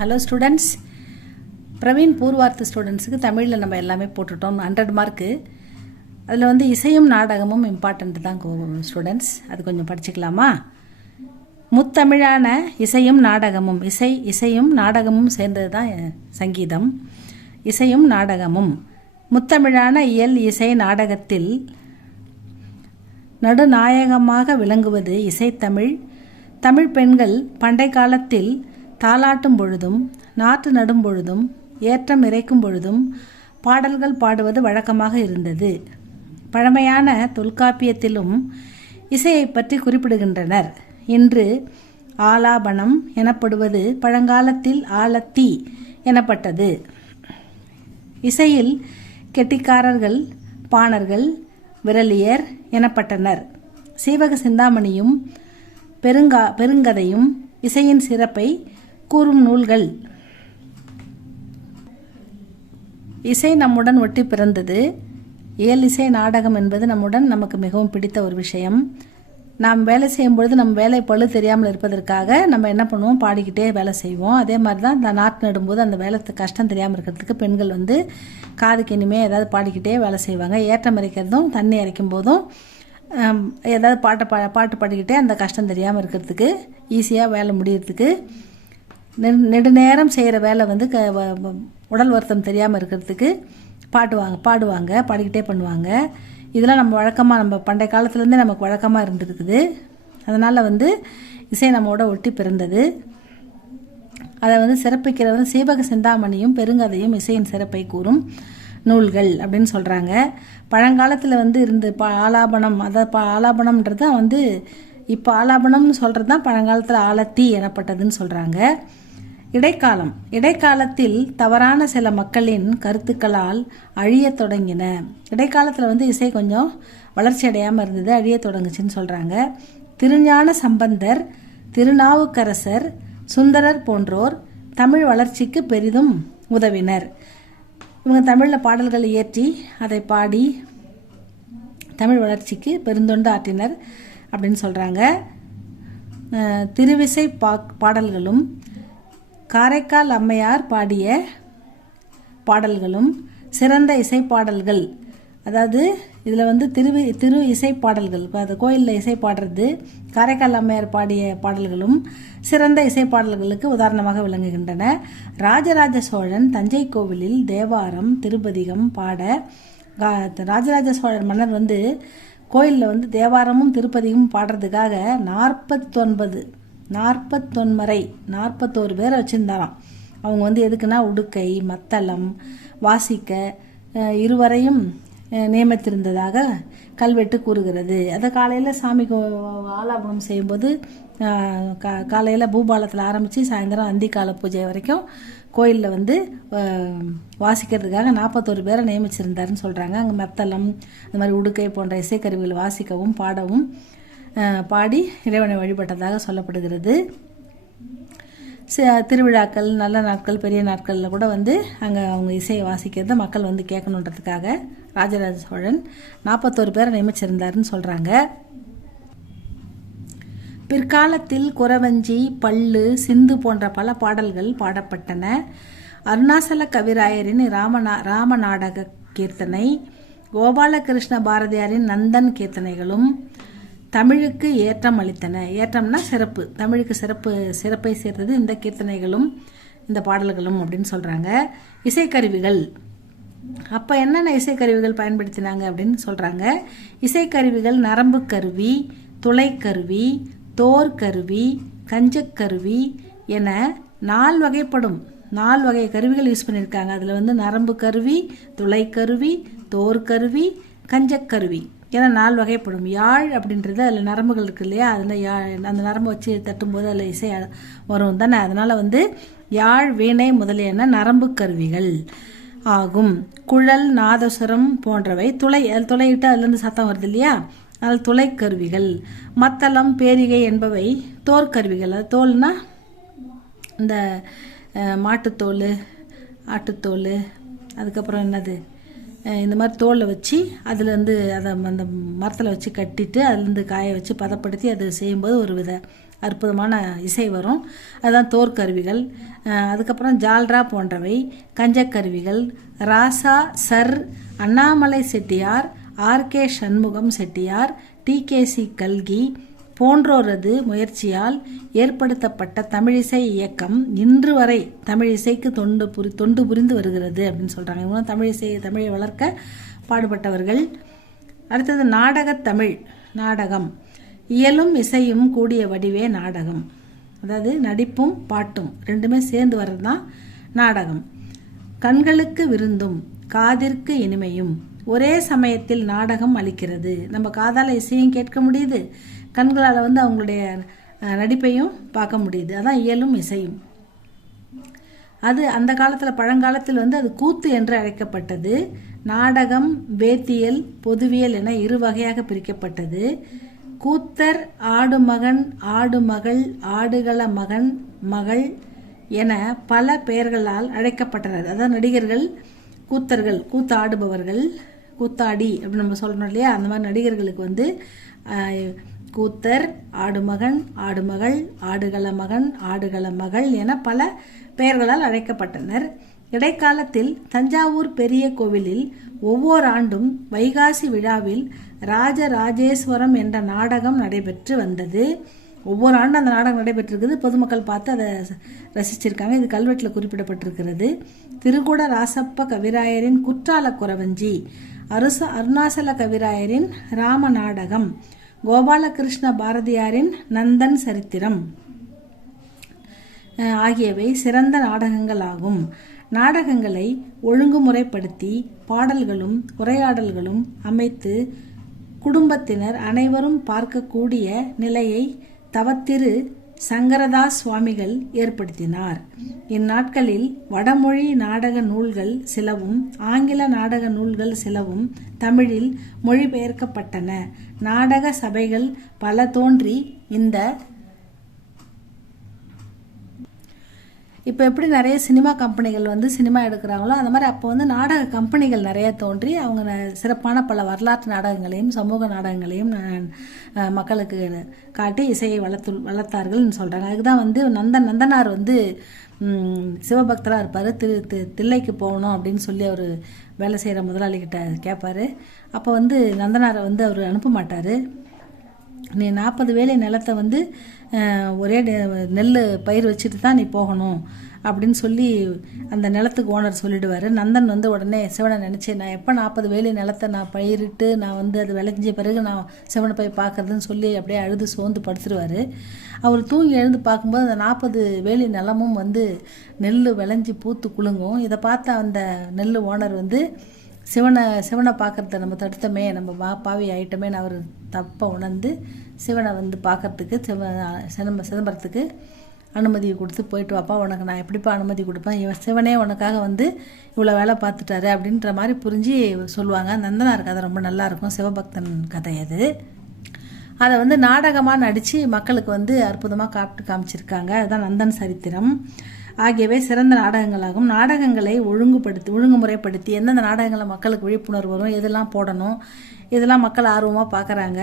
Hello students, Praveen பூர்வார்த்த ஸ்டூடெண்ட்ஸுக்கு தமிழில் நம்ம எல்லாமே போட்டுட்டோம் 100 மார்க்கு. அதில் இசையும் நாடகமும் இம்பார்ட்டண்ட் தான் ஸ்டூடெண்ட்ஸ். அது கொஞ்சம் படிச்சுக்கலாமா? முத்தமிழான இசையும் நாடகமும், இசையும் நாடகமும் சேர்ந்தது தான் சங்கீதம். இசையும் நாடகமும் முத்தமிழான இயல் இசை நாடகத்தில் நடுநாயகமாக விளங்குவது இசைத்தமிழ். தமிழ் பெண்கள் பண்டை காலத்தில் தாலாட்டும் பொழுதும் நாற்று நடும் பொழுதும் ஏற்றம் இறைக்கும் பொழுதும் பாடல்கள் பாடுவது வழக்கமாக இருந்தது. பழமையான தொல்காப்பியத்திலும் இசையை பற்றி குறிப்பிடுகின்றனர். இன்று ஆலாபனம் எனப்படுவது பழங்காலத்தில் ஆலத்தி எனப்பட்டது. இசையில் கெட்டிக்காரர்கள் பாணர்கள் விரலியர் எனப்பட்டனர். சீவக சிந்தாமணியும் பெருங்கதையும் இசையின் சிறப்பை கூறும் நூல்கள். இசை நம்முடன் ஒட்டி பிறந்தது. இயல் இசை நாடகம் என்பது நமக்கு மிகவும் பிடித்த ஒரு விஷயம். நாம் வேலை செய்யும் பொழுது நம்ம வேலை பழு தெரியாமல் இருப்பதற்காக நம்ம என்ன பண்ணுவோம், பாடிக்கிட்டே வேலை செய்வோம். அதே மாதிரி தான் இந்த நாற்று நடும்போது அந்த வேலை கஷ்டம் தெரியாமல் இருக்கிறதுக்கு பெண்கள் காதுக்கு இனிமே ஏதாவது பாடிக்கிட்டே வேலை செய்வாங்க. ஏற்றம் இறைக்கிறதும் தண்ணி இறைக்கும் போதும் ஏதாவது பாட்டு பாடிக்கிட்டே அந்த கஷ்டம் தெரியாமல் இருக்கிறதுக்கு, ஈஸியாக வேலை முடியறதுக்கு, நெடுநேரம் செய்கிற வேலை உடல் வருத்தம் தெரியாமல் இருக்கிறதுக்கு பாடுவாங்க, பாடிக்கிட்டே பண்ணுவாங்க. இதெல்லாம் நம்ம வழக்கமாக, நம்ம பண்டைய காலத்துலேருந்தே நமக்கு வழக்கமாக இருந்துருக்குது. அதனால் இசை நம்மோட ஒட்டி பிறந்தது. அதை சிறப்பிக்கிறது சீவக சிந்தாமணியும் பெருங்கதையும் இசையின் சிறப்பை கூறும் நூல்கள் அப்படின்னு சொல்கிறாங்க. பழங்காலத்தில் இருந்து ஆலாபனம், அதாவது ஆலாபனம்ன்றது இப்போ ஆலாபனம்னு சொல்கிறது தான் பழங்காலத்தில் ஆலத்தி எனப்பட்டதுன்னு சொல்கிறாங்க. இடைக்காலத்தில் தவறான சில மக்களின் கருத்துக்களால் அழிய தொடங்கின. இடைக்காலத்தில் இசை கொஞ்சம் வளர்ச்சி அடையாமல் இருந்தது, அழிய தொடங்குச்சுன்னு சொல்கிறாங்க. திருஞான சம்பந்தர், திருநாவுக்கரசர், சுந்தரர் போன்றோர் தமிழ் வளர்ச்சிக்கு பெரிதும் உதவினர். இவங்க தமிழில் பாடல்கள் இயற்றி அதை பாடி தமிழ் வளர்ச்சிக்கு பெருந்தொண்டு ஆற்றினர் அப்படின்னு சொல்கிறாங்க. திருவிசை பாடல்களும் காரைக்கால் அம்மையார் பாடிய பாடல்களும் சிறந்த இசை பாடல்கள். அதாவது இதில் திரு இசை பாடல்கள், இப்போ அது கோயிலில் இசை பாடுறது, காரைக்கால் அம்மையார் பாடிய பாடல்களும் சிறந்த இசை பாடல்களுக்கு உதாரணமாக விளங்குகின்றன. ராஜராஜ சோழன் தஞ்சை கோவிலில் தேவாரம் திருப்பதிகம் பாட, ராஜராஜ சோழன் மன்னர் கோயிலில் தேவாரமும் திருப்பதியும் பாடுறதுக்காக 41 பேரை வச்சுருந்தாராம். அவங்க எதுக்குன்னா உடுக்கை மத்தளம் வாசிக்க இருவரையும் நியமித்திருந்ததாக கல்வெட்டு கூறுகிறது. அதை காலையில் சாமிக்கு ஆலாபனம் செய்யும்போது காலையில் பூபாலத்தில் ஆரம்பித்து சாயந்தரம் அந்திக்கால பூஜை வரைக்கும் கோயிலில் வாசிக்கிறதுக்காக 41 பேரை நியமிச்சிருந்தாருன்னு சொல்கிறாங்க. அங்கே மத்தளம் இந்த மாதிரி உடுக்கை போன்ற இசைக்கருவிகள் வாசிக்கவும் பாடவும் பாடி இறைவனை வழிபட்டதாக சொல்லப்படுகிறது. திருவிழாக்கள், நல்ல நாட்கள், பெரிய நாட்களில் கூட அங்கே அவங்க இசையை வாசிக்கிறத மக்கள் கேட்கணுன்றதுக்காக ராஜராஜ சோழன் 41 பேரை நியமிச்சிருந்தாருன்னு சொல்கிறாங்க. பிற்காலத்தில் குறவஞ்சி, பள்ளு, சிந்து போன்ற பல பாடல்கள் பாடப்பட்டன. அருணாசல கவிராயரின் ராமநாடக கீர்த்தனை, கோபாலகிருஷ்ண பாரதியாரின் நந்தன் கீர்த்தனைகளும் தமிழுக்கு ஏற்றம் அளித்தன. ஏற்றம்னா சிறப்பு, தமிழுக்கு சிறப்பை சேர்த்தது இந்த கீர்த்தனைகளும் இந்த பாடல்களும் அப்படின்னு சொல்கிறாங்க. இசைக்கருவிகள், அப்போ என்னென்ன இசைக்கருவிகள் பயன்படுத்தினாங்க அப்படின்னு சொல்கிறாங்க. இசைக்கருவிகள் நரம்பு கருவி, துளைக்கருவி, தோற்கருவி, கஞ்சக்கருவி என 4 வகை கருவிகள் யூஸ் பண்ணியிருக்காங்க. அதில் நரம்பு கருவி, துளைக்கருவி, தோற்கருவி, கஞ்சக்கருவி என 4 வகைப்படும். யாழ் அப்படின்றது அதில் நரம்புகள் இருக்கு இல்லையா, அதில் அந்த நரம்பு வச்சு தட்டும்போது அதில் இசை வரும் தானே. அதனால் யாழ், வீணை முதலியன நரம்பு கருவிகள் ஆகும். குழல், நாதசுரம் போன்றவை துளையிட்டு அதுலேருந்து சத்தம் வருது இல்லையா, அதில் துளைக்கருவிகள். மத்தளம், பேரிகை என்பவை தோற்கருவிகள். அது தோல்னா இந்த மாட்டுத்தோல், ஆட்டுத்தோல், அதுக்கப்புறம் இந்த மாதிரி தோலை வச்சு அதுலேருந்து அதை அந்த மரத்தில் வச்சு கட்டிட்டு அதுலேருந்து காய வச்சு பதப்படுத்தி அது செய்யும்போது ஒரு வித அற்புதமான இசை வரும். அதுதான் தோற்கருவிகள். அதுக்கப்புறம் ஜால்ரா போன்றவை, கஞ்சக்கருவிகள், Raja sir Annamalai Chettiar, R K Shanmugam Chettiar, T K C கல்கி போன்றோரது முயற்சியால் ஏற்படுத்தப்பட்ட தமிழிசை இயக்கம் இன்று வரை தமிழிசைக்கு தொண்டு புரிந்து வருகிறது அப்படின்னு சொல்கிறாங்க. இவங்க தமிழை வளர்க்க பாடுபட்டவர்கள். அடுத்தது நாடகத்தமிழ். நாடகம் இயலும் இசையும் கூடிய வடிவே நாடகம். அதாவது நடிப்பும் பாட்டும் ரெண்டுமே சேர்ந்து வர்றது தான் நாடகம். கண்களுக்கு விருந்தும் காதிற்கு இனிமையும் ஒரே சமயத்தில் நாடகம் அளிக்கிறது. நம்ம காதால் இசையும் கேட்க முடியுது, கண்களால் அவங்களுடைய நடிப்பையும் பார்க்க முடியுது. அதான் இயலும் இசையும். அது அந்த காலத்தில் பழங்காலத்தில் அது கூத்து என்று அழைக்கப்பட்டது. நாடகம் வேத்தியல் பொதுவியல் என இரு வகையாக பிரிக்கப்பட்டது. கூத்தர் ஆடுமகன் ஆடுமகள் ஆடுகள மகன் மகள் என பல பெயர்களால் அழைக்கப்பட்டனர். அதாவது நடிகர்கள் கூத்தர்கள், கூத்தாடுபவர்கள், கூத்தாடி அப்படின்னு நம்ம சொல்கிறோம் இல்லையா, அந்த மாதிரி நடிகர்களுக்கு கூத்தர், ஆடுமகன், ஆடுமகள், ஆடுகள மகன், ஆடுகள மகள் என பல பெயர்களால் அழைக்கப்பட்டனர். இடைக்காலத்தில் தஞ்சாவூர் பெரிய கோவிலில் ஒவ்வொரு ஆண்டும் வைகாசி விழாவில் ராஜராஜேஸ்வரம் என்ற நாடகம் நடைபெற்று வந்தது. ஒவ்வொரு ஆண்டும் அந்த நாடகம் நடைபெற்றிருக்குது. பொதுமக்கள் பார்த்து அதை ரசிச்சிருக்காங்க. இது கல்வெட்டில் குறிப்பிடப்பட்டிருக்கிறது. திருக்கூட ராசப்ப கவிராயரின் குற்றால குறவஞ்சி, அருணாசல கவிராயரின் ராம நாடகம், கோபாலகிருஷ்ண பாரதியாரின் நந்தன் சரித்திரம் ஆகியவை சிறந்த நாடகங்கள் ஆகும். நாடகங்களை ஒழுங்குமுறைப்படுத்தி பாடல்களும் உரையாடல்களும் அமைத்து குடும்பத்தினர் அனைவரும் பார்க்கக்கூடிய நிலையை தவத்திரு சங்கரதாஸ் சுவாமிகள் ஏற்படுத்தினார். இந்நாட்களில் வடமொழி நாடக நூல்கள் சிலவும் ஆங்கில நாடக நூல்கள் சிலவும் தமிழில் மொழிபெயர்க்கப்பட்டன. நாடக சபைகள் பல தோன்றி இப்போ எப்படி நிறைய சினிமா கம்பெனிகள் சினிமா எடுக்கிறாங்களோ அந்த மாதிரி அப்போ நாடக கம்பெனிகள் நிறைய தோன்றி அவங்க சிறப்பான பல வரலாற்று நாடகங்களையும் சமூக நாடகங்களையும் மக்களுக்கு காட்டி இசையை வளர்த்தார்கள்னு சொல்கிறாங்க. அதுக்கு தான் நந்தனார் சிவபக்தராக இருப்பார். தில்லைக்கு போகணும் அப்படின்னு சொல்லி அவர் வேலை செய்கிற முதலாளிகிட்ட கேட்பார். அப்போ நந்தனாரை அவர் அனுப்ப மாட்டார். நீ 40 வேலை நிலத்தை ஒரே நெல் பயிர் வச்சுட்டு தான் நீ போகணும் அப்படின்னு சொல்லி அந்த நிலத்துக்கு ஓனர் சொல்லிடுவார். நந்தன் உடனே சிவனை நினச்சி நான் எப்போ 40 வேலை நிலத்தை நான் பயிரிட்டு நான் அது விளைஞ்ச பிறகு நான் சிவனை போய் பார்க்குறதுன்னு சொல்லி அப்படியே அழுது சோர்ந்து படுத்துருவார். அவர் தூங்கி எழுந்து பார்க்கும்போது அந்த 40 வேலி நிலமும் நெல் விளைஞ்சி பூத்து குலுங்கும். இதை பார்த்த அந்த நெல் ஓனர் சிவனை பார்க்குறத நம்ம தடுத்தமே, நம்ம பாவி ஆயிட்டமே, அவர் தப்பை உணர்ந்து சிவனை பார்க்கறதுக்கு சிதம்பரத்துக்கு அனுமதியை கொடுத்து போயிட்டு வாப்பா, உனக்கு நான் எப்படிப்பா அனுமதி கொடுப்பேன், இவன் சிவனே உனக்காக இவ்வளோ வேலை பார்த்துட்டாரு அப்படின்ற மாதிரி புரிஞ்சு சொல்லுவாங்க. நந்தனார் கதை ரொம்ப நல்லாயிருக்கும். சிவபக்தன் கதை அது. அதை நாடகமாக நடித்து மக்களுக்கு அற்புதமாக காமிச்சிருக்காங்க. அதுதான் நந்தன் சரித்திரம். ஆகியவை சிறந்த நாடகங்களாகும். நாடகங்களை ஒழுங்குமுறைப்படுத்தி எந்தெந்த நாடகங்களை மக்களுக்கு விழிப்புணர்வு வரும், எதெல்லாம் போடணும், இதெல்லாம் மக்கள் ஆர்வமாக பார்க்குறாங்க,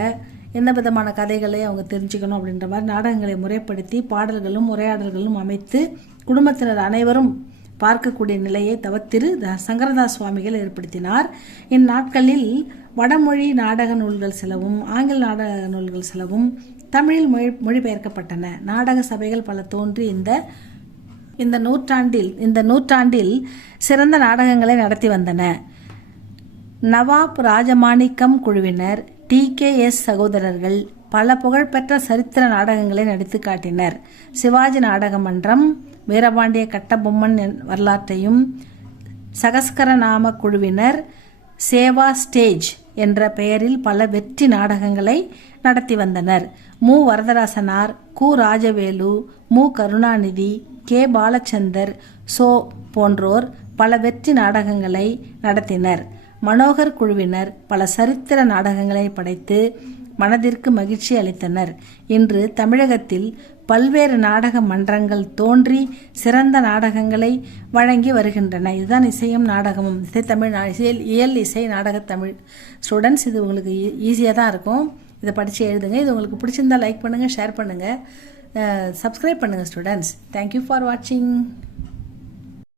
எந்த விதமான கதைகளை அவங்க தெரிஞ்சுக்கணும் அப்படின்ற மாதிரி நாடகங்களை முறைப்படுத்தி பாடல்களும் உரையாடல்களும் அமைத்து குடும்பத்தினர் அனைவரும் பார்க்கக்கூடிய நிலையை தவத்திரு சங்கரதாஸ் சுவாமிகள் ஏற்படுத்தினார். இந்நாட்களில் வடமொழி நாடக நூல்கள் சிலவும் ஆங்கில நாடக நூல்கள் சிலவும் தமிழில் மொழிபெயர்க்கப்பட்டன. நாடக சபைகள் பல தோன்றி இந்த நூற்றாண்டில் சிறந்த நாடகங்களை நடத்தி வந்தன. நவாப் ராஜமாணிக்கம் குழுவினர், TKS சகோதரர்கள் பல புகழ்பெற்ற சரித்திர நாடகங்களை நடித்து காட்டினர். சிவாஜி நாடக மன்றம் வீரபாண்டிய கட்டபொம்மன் வரலாற்றையும், சகஸ்கரநாம குழுவினர் சேவா ஸ்டேஜ் என்ற பெயரில் பல வெற்றி நாடகங்களை நடத்தி வந்தனர். மு. வரதராசனார், கு. ராஜவேலு, மு. கருணாநிதி, கே. பாலச்சந்தர், சோ போன்றோர் பல வெற்றி நாடகங்களை நடத்தினர். மனோகர் குழுவினர் பல சரித்திர நாடகங்களை படைத்து மனதிற்கு மகிழ்ச்சி அளித்தனர். இன்று தமிழகத்தில் பல்வேறு நாடக மன்றங்கள் தோன்றி சிறந்த நாடகங்களை வழங்கி வருகின்றன. இதுதான் இசையும் நாடகமும். இயல் இசை நாடகத்தமிழ். ஸ்டூடெண்ட்ஸ், இது உங்களுக்கு ஈஸியாக தான் இருக்கும். இதை படித்து எழுதுங்க. இது உங்களுக்கு பிடிச்சிருந்தா லைக் பண்ணுங்கள், ஷேர் பண்ணுங்கள். சப்ஸ்கிரைப் பண்ணுங்கள் ஸ்டூடெண்ட்ஸ். தேங்க்யூ ஃபார் வாட்சிங்.